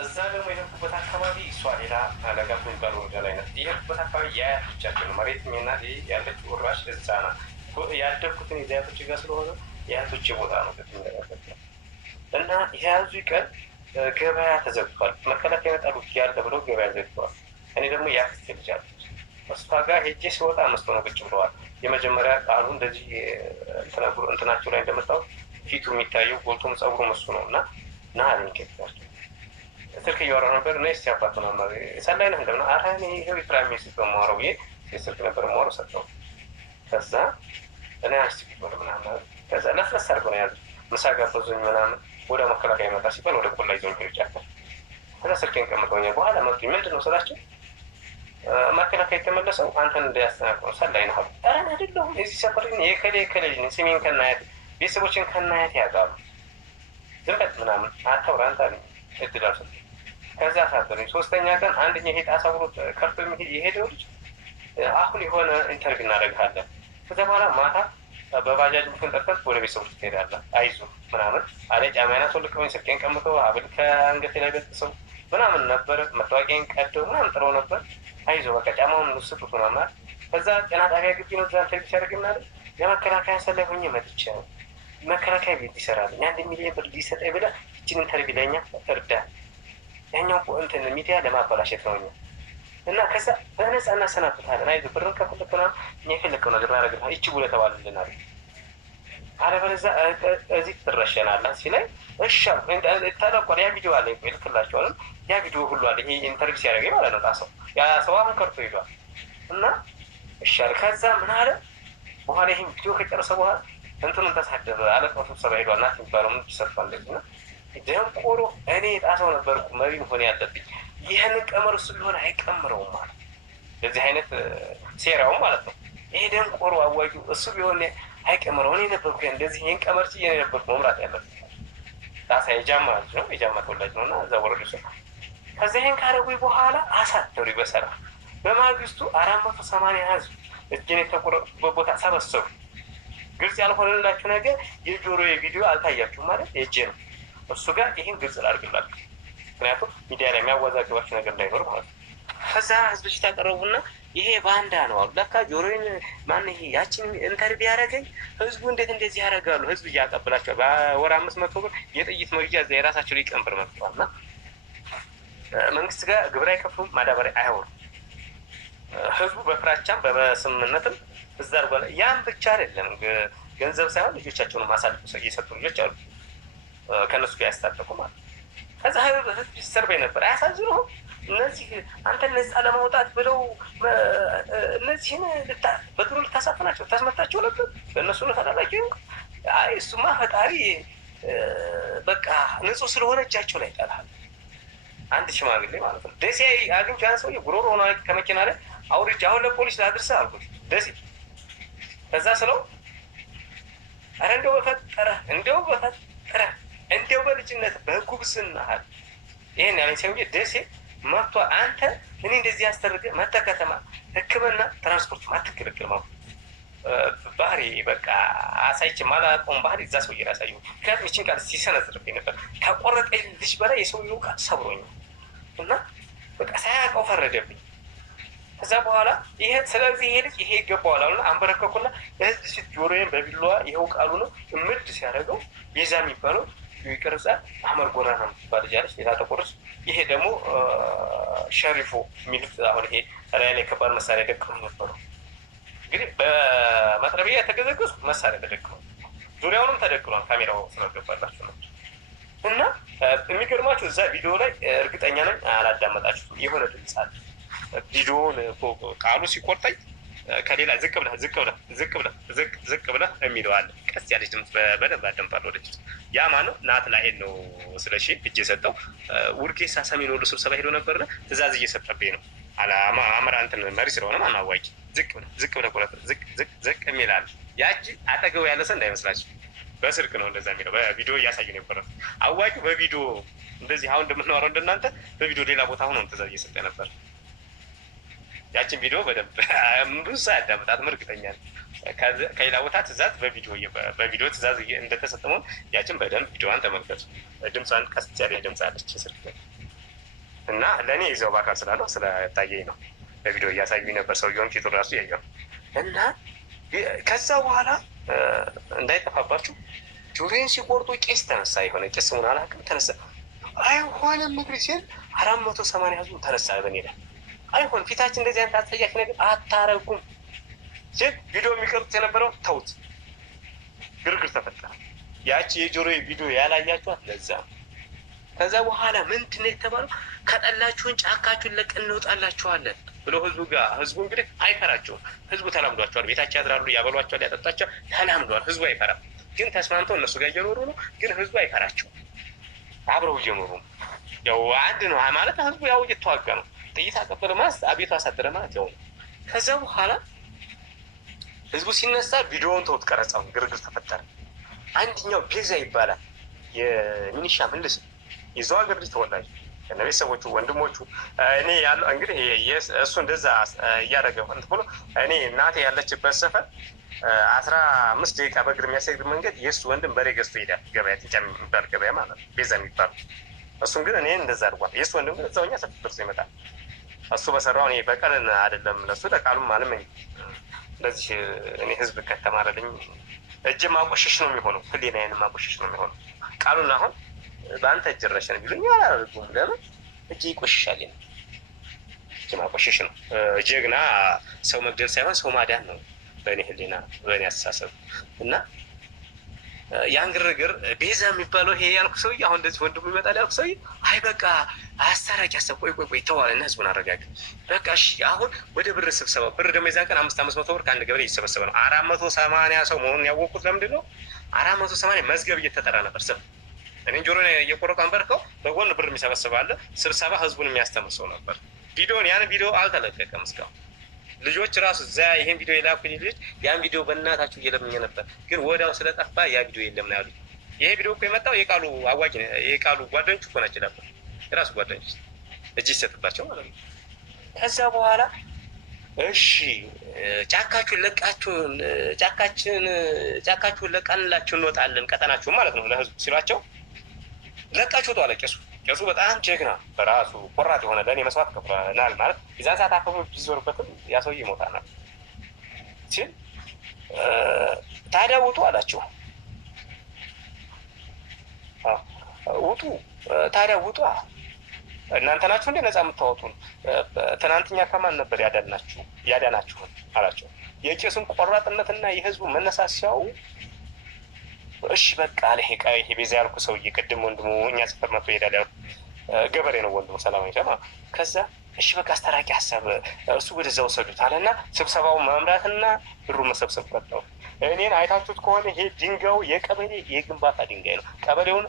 እዛ ደግሞ የሄድኩበት አካባቢ እሷ ሌላ ለጋፍ የሚባል ወረዳ ላይ ናት። የሄድኩበት አካባቢ የአያቶቻቸው ነው። መሬት ሚናት ያለች ወራሽ እዛ ናት። ያደግኩትን የአያቶች ጋር ስለሆነ የአያቶች ቦታ ነው እና የያዙ ቀን ገበያ ተዘግቷል። መከላከያ ይመጣሉ ያለ ብለው ገበያ ዘግተዋል። እኔ ደግሞ የአክስቴ ልጅ አለች። እሷ ጋር ሄጄ ሲወጣ አምስት ሆነው ቁጭ ብለዋል። የመጀመሪያ ቃሉ እንደዚህ እንትናቸው ላይ እንደመጣው ፊቱ የሚታየው ጎልቶም ጸጉሩ እሱ ነው እና ና አለኝ ከፊታቸው ስልክ እያወራሁ ነበር እና ስ ያባት ነው ሰላይ ነህ እንደምና አረ እኔ ይኸው የፕራይም ሚኒስትር በማወራው ብዬ የስልክ ነበር ማወራው ሰጠው። ከዛ እኔ አንስቲ ቢሆን ምናምን ከዛ ለስለስ አድርገው ነው ያዙ። ምሳ ጋበዙኝ ምናምን ወደ መከላከያ ይመጣ ሲባል ወደ ቆላ ይዞኝ ሄዱ ጫካ። ከዛ ስልኬን ቀምጠውኛል። በኋላ መጡኝ። ምንድን ነው ስላቸው መከላከያ የተመለሰው አንተን እንዳያስተናግረው ሰላይ ነህ አሉ። ኧረ አይደለሁም እዚህ ሰፈር የከሌ ከሌ ስሜን ከናያት ቤተሰቦችን ከናያት ያውቃሉ። ዝም በል ምናምን አታውራ አንተ አለኝ። እድል አልሰጠኝ። ከዛ አሳበረኝ። ሶስተኛ ቀን አንደኛ ሄጣ አሳብሮ ከርቶ የሄደው ልጅ አሁን የሆነ ኢንተርቪው እናደርግሃለን። ከዛ በኋላ ማታ በባጃጅ ምክን ጠርተህ ወደ ቤተሰቦች ትሄዳለህ አይዞህ ምናምን አለ። ጫማዬን አስወልቀውኝ ስልኬን ቀምተው ሀብል ከአንገቴ ላይ በጥሰው ምናምን ነበር። መታወቂያን ቀደው ምናምን ጥለው ነበር። አይዞህ በቃ ጫማውን ስጡት ምናምን። ከዛ ጤና ጣቢያ ግቢ ነው እዛ ኢንተርቪው ሲያደርግ ምናምን የመከላከያ ሰላይ ሆኜ መጥቼ ነው መከላከያ ቤት ይሰራልኝ 1 ሚሊዮን ብር ሊሰጠኝ ብለህ ይችን ኢንተርቪው ለኛ እርዳ ያኛው እንትን ሚዲያ ለማበላሸት ነው እኛ እና ከዛ በነፃ እናሰናብታለን። አይዞህ ብርን ከፍልክ ምናምን እኛ የፈለግከው ነገር እናደርግልሃል ይቺ ብለህ ተባልልናል። አለበለዚያ እዚህ ትረሸናለህ ሲለኝ እሺ ተለቋል። ያ ቪዲዮ አለ ይልክላቸዋልም ያ ቪዲዮ ሁሉ አለ። ይሄ ኢንተርቪው ሲያደርገኝ ማለት ነው። ጣሰው ያ ሰው አሁን ከርቶ ሄዷል እና እሺ አለ። ከዛ ምን አለ በኋላ ይሄን ቪዲዮ ከጨረሰ በኋላ እንትኑን ተሳደበ። አለቃው ስብሰባ ሄዷል። እናት የሚባለው ምን ይሰፋል እንደዚህ ነው ደንቆሮ እኔ ጣሰው ነበርኩ መሪ መሆን ያለብኝ ይህንን ቀመር እሱ ቢሆን አይቀምረውም ማለት በዚህ አይነት ሴራውም ማለት ነው። ይሄ ደንቆሮ አዋጁ እሱ ቢሆን አይቀምረው እኔ ነበርኩ እንደዚህ ይህን ቀመር ችዬ እኔ ነበርኩ መምራት ያለብኝ። ጣሳ የጃማ ልጅ ነው የጃማ ተወላጅ ነው እና እዛ ወረዱ ሰ ከዚ ይህን ካረጉኝ በኋላ አሳተሩ በሰራ በማግስቱ 480 ህዝብ እጅን የተቆረጡበት ቦታ ሰበሰቡ። ግልጽ ያልሆነላችሁ ነገር የጆሮ የቪዲዮ አልታያችሁ ማለት የእጄ ነው። እሱ ጋር ይህን ግልጽ ላድርግላችሁ ምክንያቱም ሚዲያ ላይ የሚያወዛግባችሁ ነገር እንዳይኖር ማለት ነው። ከዛ ህዝብ ፊት ያቀረቡና ይሄ ባንዳ ነው አሉ። ለካ ጆሮዬን ማን ይሄ ያችን ኢንተርቪው ያደረገኝ ህዝቡ እንዴት እንደዚህ ያደርጋሉ? ህዝብ እያቀብላቸው በወር 500 ብር የጥይት መግዣ እዛ የራሳቸው ሊቀንብር መጥቷል እና መንግስት ጋር ግብር አይከፍሉም፣ ማዳበሪያ አያወሩም። ህዝቡ በፍራቻም በስምምነትም እዛ አድርጓል። ያም ብቻ አይደለም ገንዘብ ሳይሆን ልጆቻቸውን ማሳልፍ እየሰጡ ልጆች አሉ ከነሱ ጋር ያስታጠቁ ማለት ነው። ከዛ ህዝብ ሲሰርበኝ ነበር። አያሳዝኑም? እነዚህ አንተ ነፃ ለማውጣት ብለው እነዚህን በድሮ ልታሳፍናቸው ታስመታቸው ነበር። በእነሱ ነው ተላላኪ። አይ እሱማ ፈጣሪ በቃ ንጹህ ስለሆነ እጃቸው ላይ ይጣልሃል። አንድ ሽማግሌ ማለት ነው ደሴ አግኝቼ ያን ሰውዬ ጉሮሮ ሆነ ከመኪና ላይ አውርጄ አሁን ለፖሊስ ላድርሰህ አልኩት ደሴ። ከዛ ስለው ኧረ እንደው በፈጠረ እንደው በልጅነት በጉብዝናህ ይሄን ያለኝ ሰውዬ ደሴ መጥቶ አንተ እኔ እንደዚህ ያስተርገ መጣ ከተማ ሕክምና ትራንስፖርት ማትከለከል ማለት ባህሪ በቃ አሳይቼ ማላውቀውን ባህሪ እዛ ሰውዬ ላሳየው። ምክንያቱም ይችን ቃል ሲሰነዝርብኝ ነበር። ከቆረጠኝ ልጅ በላይ የሰውዬው ቃል ሰብሮኛል እና በቃ ሳያውቀው ፈረደብኝ። ከዛ በኋላ ይሄ ስለዚህ ይሄ ልጅ ይሄ ይገባዋል አሉና አንበረከኩና ለህዝብ ፊት ጆሮዬን በቢላዋ ይኸው ቃሉ ነው እምድ ሲያደርገው ቤዛ የሚባለው ይቀርጻል። አህመድ ጎራ ነው የምትባል ልጅ አለች ሌላ ተቆርስ። ይሄ ደግሞ ሸሪፎ የሚሉት አሁን ይሄ ራያ ላይ ከባድ መሳሪያ ደቅነው ነበሩ። እንግዲህ በመጥረቢያ የተገዘገዙ መሳሪያ ተደቅነው ዙሪያውንም ተደቅኗል። ካሜራው ስለገባላችሁ ነው እና የሚገርማችሁ እዛ ቪዲዮ ላይ እርግጠኛ ነኝ አላዳመጣችሁም። የሆነ ድምፅ አለ ቪዲዮውን ቃሉ ሲቆርጠኝ ከሌላ ዝቅ ብለህ የሚለው አለ። ቀስ ያለች ድምፅ በደንብ አዳምጣለሁ ወደፊት። ያ ማነው ናት ላይን ነው ስለሺ እጅ የሰጠው ውርጌሳ ሰሜን ወሎ ስብሰባ ሄዶ ነበርና ትእዛዝ እየሰጠብኝ ነው አመራ እንትን መሪ ስለሆነ ማናዋቂ ዝቅ ብለህ ቁረጥ ዝቅ የሚል አለ። ያቺ አጠገቡ ያለ ሰው እንዳይመስላችሁ በስልክ ነው እንደዛ የሚለው በቪዲዮ እያሳዩ ነው የነበረው። አዋቂው በቪዲዮ እንደዚህ አሁን እንደምናወራው እንደናንተ በቪዲዮ ሌላ ቦታ ሆኖ ትእዛዝ እየሰጠ ነበር። ያችን ቪዲዮ በደንብ ብዙ ሰው ያዳምጣት እርግጠኛ ነኝ። ከሌላ ቦታ ትእዛዝ በቪዲዮ ትእዛዝ እንደተሰጠመው ያችን በደንብ ቪዲዮዋን ተመልከቱ። ድምጿን ቀስ ያለ ድምፅ አለች ስልክ እና ለእኔ ይዘው በአካል ስላለው ስለታየኝ ነው። በቪዲዮ እያሳዩኝ ነበር። ሰውየውን ፊቱን ራሱ ያየው እና ከዛ በኋላ እንዳይጠፋባችሁ ጆሮዬን ሲቆርጡ ቄስ ተነሳ። የሆነ ቄስ ሆን አላውቅም ተነሳ። አይሆንም ምግሪ ሲል 480 ህዝቡ ተነሳ። በኔ ላይ አይሆን ፊታችን እንደዚህ አይነት አስጠያቂ ነገር አታረጉም ሲል ቪዲዮ የሚቀርጡት የነበረው ተውት። ግርግር ተፈጠረ። ያቺ የጆሮ ቪዲዮ ያላያችኋት ለዛ። ከዛ በኋላ ምንድን ነው የተባለው? ከጠላችሁን ጫካችሁን ለቀን እንወጣላችኋለን ብሎ ህዝቡ ጋር ህዝቡ እንግዲህ አይፈራቸውም። ህዝቡ ተላምዷቸዋል። ቤታቸው ያድራሉ፣ ያበሏቸዋል፣ ያጠጣቸዋል። ተላምዷል። ህዝቡ አይፈራም። ግን ተስማምተው እነሱ ጋር እየኖሩ ነው። ግን ህዝቡ አይፈራቸውም። አብረው እየኖሩ ነው። ያው አንድ ነው ማለት ህዝቡ ያው እየተዋጋ ነው። ጥይት አቀበለ ማለት አቤቱ አሳደረ ማለት ያው ነው። ከዛ በኋላ ህዝቡ ሲነሳ ቪዲዮውን ተውት፣ ቀረጻውን። ግርግር ተፈጠረ። አንድኛው ቤዛ ይባላል የሚኒሻ ምልስ የዛው ሀገር ልጅ ተወላጅ ከነ ቤተሰቦቹ ወንድሞቹ እኔ ያለው እንግዲህ እሱ እንደዛ እያደረገ እንትን ብሎ እኔ እናቴ ያለችበት ሰፈር 15 ደቂቃ በእግር የሚያስሄድ መንገድ የእሱ ወንድም በሬ ገዝቶ ይሄዳል። ገበያ ቲጫ የሚባል ገበያ ማለት ነው፣ ቤዛ የሚባል እሱን ግን እኔ እንደዛ አድርጓል። የእሱ ወንድም ግን እዛውኛ ሰፊ ደርሶ ይመጣል። እሱ በሰራው እኔ በቀልን አይደለም ለሱ ለቃሉም አልመኝ። እንደዚህ እኔ ህዝብ ከተማረልኝ እጅ ማቆሸሽ ነው የሚሆነው፣ ህሊናዬን ማቆሸሽ ነው የሚሆነው። ቃሉን አሁን በአንተ እጅ ረሸን ቢሉኝ አላደርጉም። ለምን እጅ ይቆሽሻል? እጅ ማቆሸሽ ነው። ጀግና ሰው መግደል ሳይሆን ሰው ማዳን ነው በእኔ ህሊና፣ በእኔ አስተሳሰብ። እና ያን ግርግር ቤዛ የሚባለው ይሄ ያልኩ ሰውዬ አሁን እንደዚህ ወንድሙ ይመጣል ያልኩ ሰውዬ አይ በቃ አስታራቂ ያሰብ ቆይ ተዋል እና ህዝቡን አረጋግ በቃ እሺ። አሁን ወደ ብር ስብሰባ ብር ደግሞ የዛን ቀን 500 ብር ከአንድ ገበሬ እየተሰበሰበ ነው። 480 ሰው መሆኑን ያወቅኩት ለምንድን ነው? 480 መዝገብ እየተጠራ ነበር። ስብ እኔን ጆሮ እየቆረጡ አንበርከው በጎን ብር የሚሰበስብ አለ። ስብሰባ ህዝቡን የሚያስተምር ሰው ነበር። ያን ቪዲዮ አልተለቀቀም እስካሁን። ልጆች ራሱ እዛ ይሄን ቪዲዮ የላኩኝ ልጅ ያን ቪዲዮ በእናታችሁ እየለምኘ ነበር፣ ግን ወዲያው ስለጠፋ ያ ቪዲዮ የለም ነው ያሉኝ። ይሄ ቪዲዮ እኮ የመጣው የቃሉ አዋቂ የቃሉ ጓደኞቹ እኮ ናቸው ነበር፣ የራሱ ጓደኞች እጅ ይሰጥባቸው ማለት ነው። ከዛ በኋላ እሺ ጫካችሁን ለቃንላችሁ እንወጣለን ቀጠናችሁ ማለት ነው ለህዝቡ ሲሏቸው ለቃችሁ ተዋለ ቄሱ። ቄሱ በጣም ጀግና በራሱ ቆራጥ የሆነ ለእኔ መስዋዕት ከፍለናል ማለት የዛን ሰዓት አፈሙ ቢዞርበትም ያ ሰውዬ ይሞታናል ሲል ታዲያ ውጡ አላቸው። ውጡ ታዲያ ውጡ፣ እናንተ ናችሁ እንደ ነፃ የምታወጡን? ትናንትኛ ከማን ነበር ያዳናችሁን አላቸው። የቄሱን ቆራጥነትና የህዝቡ መነሳት ሲያዩ እሺ በቃ ይሄ ቤዛ ያልኩ ሰውዬ ቅድም ወንድሙ እኛ ሰፈር መጥቶ ይሄዳል ያልኩ ገበሬ ነው ወንድሙ ሰላማዊ ሰማ። ከዛ እሺ በቃ አስታራቂ ሀሳብ እሱ ወደዛ ወሰዱት አለና ስብሰባውን መምራትና ብሩ መሰብሰብ ቀጠሉ። እኔን አይታችሁት ከሆነ ይሄ ድንጋዩ የቀበሌ የግንባታ ድንጋይ ነው። ቀበሌውን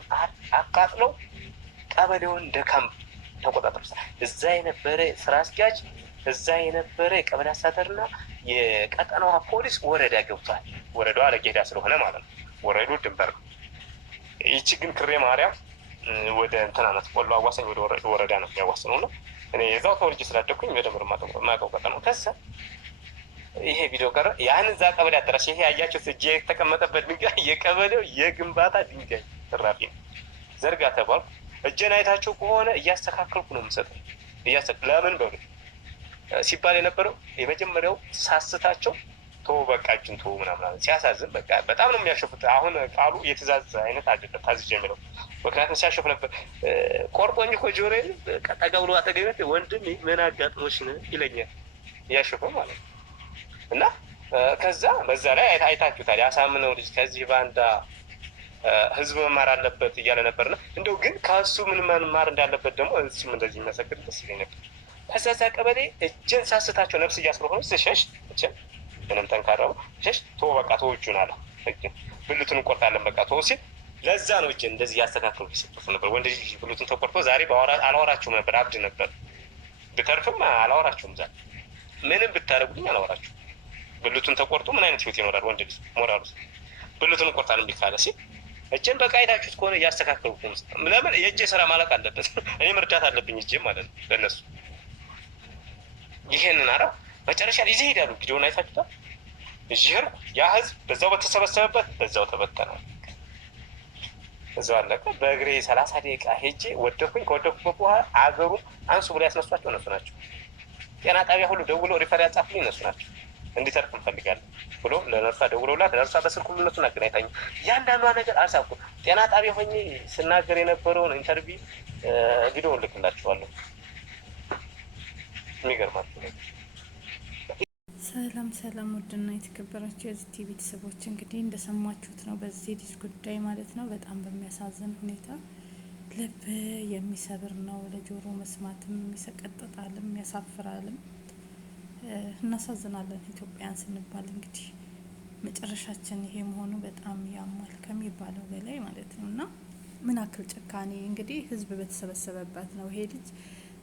አቃጥለው ቀበሌውን እንደ ካምፕ ተቆጣጠሩ። እዛ የነበረ ስራ አስኪያጅ፣ እዛ የነበረ የቀበሌ አስተዳደርና የቀጠናዋ ፖሊስ ወረዳ ገብቷል። ወረዳዋ ለጌዳ ስለሆነ ማለት ነው። ወረዱ ድንበር ነው። ይቺ ግን ክሬ ማርያም ወደ እንትና ናት፣ ቆሎ አዋሳኝ ወደ ወረዳ ነው የሚያዋስነው ነው። እኔ የዛው ተወልጄ ስላደኩኝ በደንብ ማቀው ቀጠናው። ከዛ ይሄ ቪዲዮ ቀረ። ያን እዛ ቀበሌ አደራሽ ይሄ ያያችሁት እጅ የተቀመጠበት ድንጋይ የቀበሌው የግንባታ ድንጋይ ትራፊ ነው። ዘርጋ ተባልኩ። እጄን አይታችሁ ከሆነ እያስተካከልኩ ነው የምሰጠው። ለምን በሉ ሲባል የነበረው የመጀመሪያው ሳስታቸው ቶ በቃ እጅን ቶ ምናምን ሲያሳዝን በቃ በጣም ነው የሚያሸፉት። አሁን ቃሉ የትእዛዝ አይነት አይደለም ታዝዤ የሚለው ምክንያቱም ሲያሸፍ ነበር። ቆርጦኝ እኮ ጆሮዬን ጠጋ ብሎ አጠገቤት ወንድም ምን አጋጥሞሽ ነው ይለኛል፣ እያሸፈው ማለት ነው። እና ከዛ በዛ ላይ አይታችሁታል። ያሳምነው ልጅ ከዚህ ባንዳ ህዝብ መማር አለበት እያለ ነበርና እንደው ግን ከእሱ ምን መማር እንዳለበት ደግሞ እሱም እንደዚህ የሚመሰክር ደስ ይለኝ ነበር። ከዛ እዛ ቀበሌ እጄን ሳስታቸው ነፍስ እያስለሆነ ስሸሽ ምንም ጠንካራው ሸሽ ቶ በቃ ቶ እጁን አለ ብልቱን እንቆርጣለን በቃ ቶ ሲል ለዛ ነው እጄን እንደዚህ ያስተካክሉ ይሰጥፉ ነበር። ወንድ ልጅ ብልቱን ተቆርጦ ዛሬ አላወራችሁም ነበር፣ አብድ ነበር። ብተርፍም አላወራችሁም፣ ዛሬ ምንም ብታረጉልኝ አላወራችሁም። ብልቱን ተቆርጦ ምን አይነት ህይወት ይኖራል ወንድ ልጅ? ሞራሉ ብልቱን እንቆርጣለን ቢካለ ሲል እጄን በቃ አይታችሁት ከሆነ እያስተካከልኩ ለምን የእጄ ስራ ማለቅ አለበት፣ እኔ መርዳት አለብኝ እጄ ማለት ነው ለእነሱ። ይሄንን አረው መጨረሻ ላይ ይዘህ ሄዳሉ። ቪዲዮውን አይታችሁታል። እዚህ ያ ህዝብ በዛው በተሰበሰበበት በዛው ተበተነ። እዛው አለቀ። በእግሬ 30 ደቂቃ ሄጄ ወደኩኝ። ከወደኩበት በኋላ አገሩን አንሱ ብሎ ያስነሷቸው እነሱ ናቸው። ጤና ጣቢያ ሁሉ ደውሎ ሪፈር ያጻፉልኝ እነሱ ናቸው። እንዲተርፍ እንፈልጋለን ብሎ ለነርሷ ደውለውላት ነርሷ በስልክ ሁሉ እነሱን አገናኝታኝ እያንዳንዷ ነገር አልሳኩም። ጤና ጣቢያ ሆኜ ስናገር የነበረውን ኢንተርቪው ቪዲዮ ልክላችኋለሁ። የሚገርማችሁ ነገር። ሰላም ሰላም፣ ውድና የተከበራችሁ የዚህ ቲቪ ቤተሰቦች እንግዲህ እንደሰማችሁት ነው በዚህ ልጅ ጉዳይ ማለት ነው። በጣም በሚያሳዝን ሁኔታ ልብ የሚሰብር ነው። ለጆሮ መስማትም የሚሰቀጥጣልም ያሳፍራልም። እናሳዝናለን ኢትዮጵያን ስንባል እንግዲህ መጨረሻችን ይሄ መሆኑ በጣም ያማል ከሚባለው በላይ ማለት ነው። እና ምን አክል ጭካኔ እንግዲህ ህዝብ በተሰበሰበበት ነው ይሄ ልጅ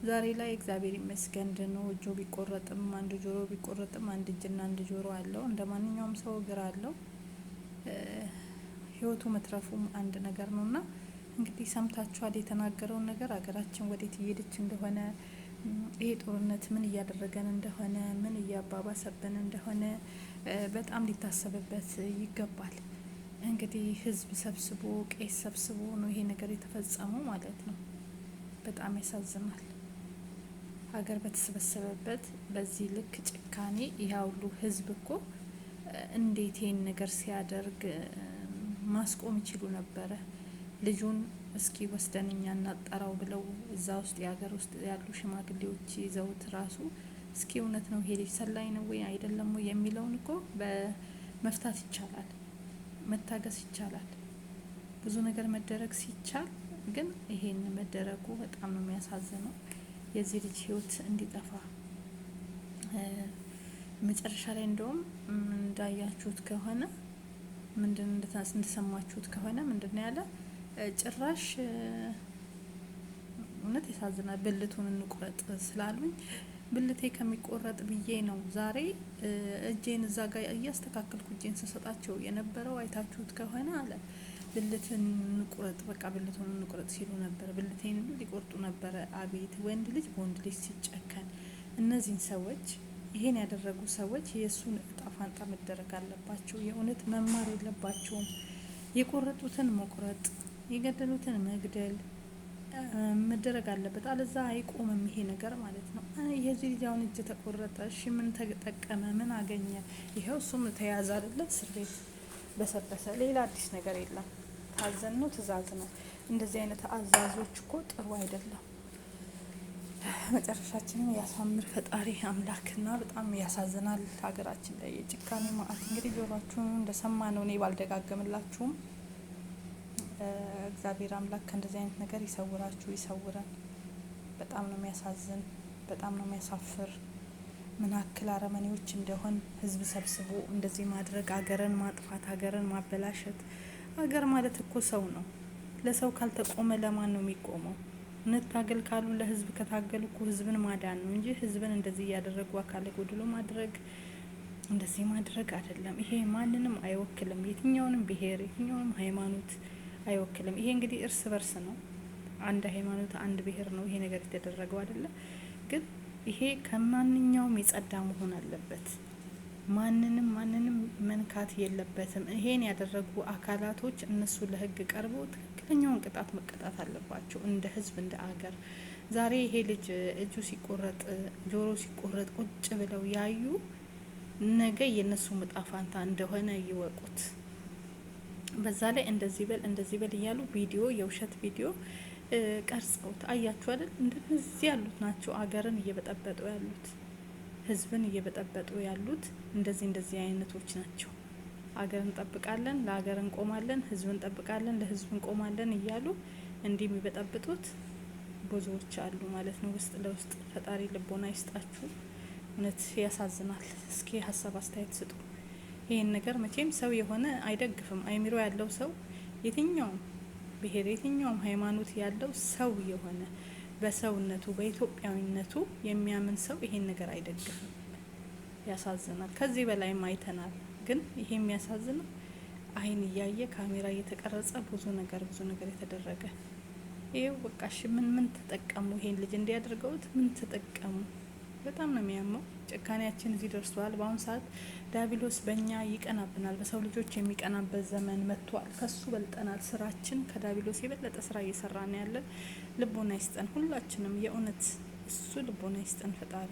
ዛሬ ላይ እግዚአብሔር ይመስገን ድኖ እጁ ቢቆረጥም አንድ ጆሮ ቢቆረጥም አንድ እጅና አንድ ጆሮ አለው። እንደ ማንኛውም ሰው እግር አለው። ህይወቱ መትረፉም አንድ ነገር ነውና እንግዲህ ሰምታችኋል የተናገረውን ነገር። ሀገራችን ወዴት እየሄደች እንደሆነ፣ ይሄ ጦርነት ምን እያደረገን እንደሆነ፣ ምን እያባባሰብን እንደሆነ በጣም ሊታሰብበት ይገባል። እንግዲህ ህዝብ ሰብስቦ ቄስ ሰብስቦ ነው ይሄ ነገር የተፈጸመው ማለት ነው። በጣም ያሳዝናል። ሀገር በተሰበሰበበት በዚህ ልክ ጭካኔ ይህ ሁሉ ህዝብ እኮ እንዴት ይህን ነገር ሲያደርግ ማስቆም ይችሉ ነበረ? ልጁን እስኪ ወስደን እኛ እናጠራው ብለው እዛ ውስጥ የሀገር ውስጥ ያሉ ሽማግሌዎች ይዘውት ራሱ እስኪ እውነት ነው ይሄ ልጅ ሰላይ ነው ወይ አይደለም ወይ የሚለውን እኮ በመፍታት ይቻላል፣ መታገስ ይቻላል፣ ብዙ ነገር መደረግ ሲቻል ግን ይሄን መደረጉ በጣም ነው የሚያሳዝነው። የዚህ ልጅ ህይወት እንዲጠፋ መጨረሻ ላይ እንደውም እንዳያችሁት ከሆነ ምንድን እንደሰማችሁት ከሆነ ምንድነው ያለ ጭራሽ እውነት ያሳዝናል። ብልቱን እንቁረጥ ስላሉኝ ብልቴ ከሚቆረጥ ብዬ ነው ዛሬ እጄን እዛ ጋር እያስተካከልኩ እጄን ስሰጣቸው የነበረው አይታችሁት ከሆነ አለ ብልትን እንቁረጥ፣ በቃ ብልቱን እንቁረጥ ሲሉ ነበር። ብልቴን ሊቆርጡ ነበረ። አቤት ወንድ ልጅ በወንድ ልጅ ሲጨከን! እነዚህን ሰዎች ይሄን ያደረጉ ሰዎች የእሱን እጣ ፋንታ መደረግ አለባቸው። የእውነት መማር የለባቸውም። የቆረጡትን መቁረጥ፣ የገደሉትን መግደል መደረግ አለበት። አለዛ አይቆምም ይሄ ነገር ማለት ነው። የዚህ ልጅ አሁን እጅ ተቆረጠ፣ እሺ ምን ተጠቀመ? ምን አገኘ? ይኸው እሱም ተያዘ አይደለ? እስር ቤት በሰበሰ። ሌላ አዲስ ነገር የለም። ታዘን ነው፣ ትእዛዝ ነው። እንደዚህ አይነት አዛዞች እኮ ጥሩ አይደለም። መጨረሻችንን ያሳምር ፈጣሪ አምላክና በጣም ያሳዝናል። ሀገራችን ላይ የጭካኔ ማዕት እንግዲህ ጆሯችሁን እንደሰማ ነው። እኔ ባልደጋገምላችሁም እግዚአብሔር አምላክ ከእንደዚህ አይነት ነገር ይሰውራችሁ፣ ይሰውረን። በጣም ነው የሚያሳዝን፣ በጣም ነው የሚያሳፍር። ምን ያክል አረመኔዎች እንደሆን ህዝብ ሰብስቦ እንደዚህ ማድረግ፣ ሀገርን ማጥፋት፣ ሀገርን ማበላሸት። ሀገር ማለት እኮ ሰው ነው። ለሰው ካልተቆመ ለማን ነው የሚቆመው? እንታገል ካሉ ለህዝብ ከታገሉ እኮ ህዝብን ማዳን ነው እንጂ ህዝብን እንደዚህ እያደረጉ አካለ ጎድሎ ማድረግ፣ እንደዚህ ማድረግ አይደለም። ይሄ ማንንም አይወክልም። የትኛውንም ብሄር፣ የትኛውንም ሃይማኖት አይወክልም። ይሄ እንግዲህ እርስ በርስ ነው። አንድ ሃይማኖት፣ አንድ ብሄር ነው ይሄ ነገር የተደረገው አይደለም። ግን ይሄ ከማንኛውም የጸዳ መሆን አለበት። ማንንም መንካት የለበትም። ይሄን ያደረጉ አካላቶች እነሱ ለህግ ቀርበው ትክክለኛውን ቅጣት መቀጣት አለባቸው፣ እንደ ህዝብ፣ እንደ አገር። ዛሬ ይሄ ልጅ እጁ ሲቆረጥ፣ ጆሮ ሲቆረጥ ቁጭ ብለው ያዩ ነገ የነሱ ዕጣ ፈንታ እንደሆነ ይወቁት። በዛ ላይ እንደዚህ በል እያሉ ቪዲዮ፣ የውሸት ቪዲዮ ቀርጸውት አያችሁ አይደል? እንደዚህ ያሉት ናቸው አገርን እየበጠበጡ ያሉት፣ ህዝብን እየበጠበጡ ያሉት እንደዚህ አይነቶች ናቸው። አገር እንጠብቃለን፣ ለሀገር እንቆማለን፣ ህዝብ እንጠብቃለን፣ ለህዝብ እንቆማለን እያሉ እንዲህ የሚበጠብጡት ብዙዎች አሉ ማለት ነው። ውስጥ ለውስጥ ፈጣሪ ልቦና ይስጣችሁ። እውነት ያሳዝናል። እስኪ ሀሳብ አስተያየት ስጡ። ይህን ነገር መቼም ሰው የሆነ አይደግፍም። አይምሮ ያለው ሰው የትኛውም ብሄር የትኛውም ሃይማኖት ያለው ሰው የሆነ በሰውነቱ በኢትዮጵያዊነቱ የሚያምን ሰው ይሄን ነገር አይደግፍም። ያሳዝናል። ከዚህ በላይም አይተናል። ግን ይሄ የሚያሳዝነው አይን እያየ ካሜራ እየተቀረጸ ብዙ ነገር የተደረገ ይሄው በቃ እሺ ምን ተጠቀሙ? ይሄን ልጅ እንዲያደርገውት ምን ተጠቀሙ? በጣም ነው የሚያመው። ጭካኔያችን እዚህ ደርሷል። በአሁኑ ሰዓት ዲያብሎስ በእኛ ይቀናብናል። በሰው ልጆች የሚቀናበት ዘመን መጥቷል። ከሱ በልጠናል። ስራችን ከዲያብሎስ የበለጠ ስራ እየሰራን ያለን። ልቦና ይስጠን ሁላችንም። የእውነት እሱ ልቦና ይስጠን ፈጣሪ።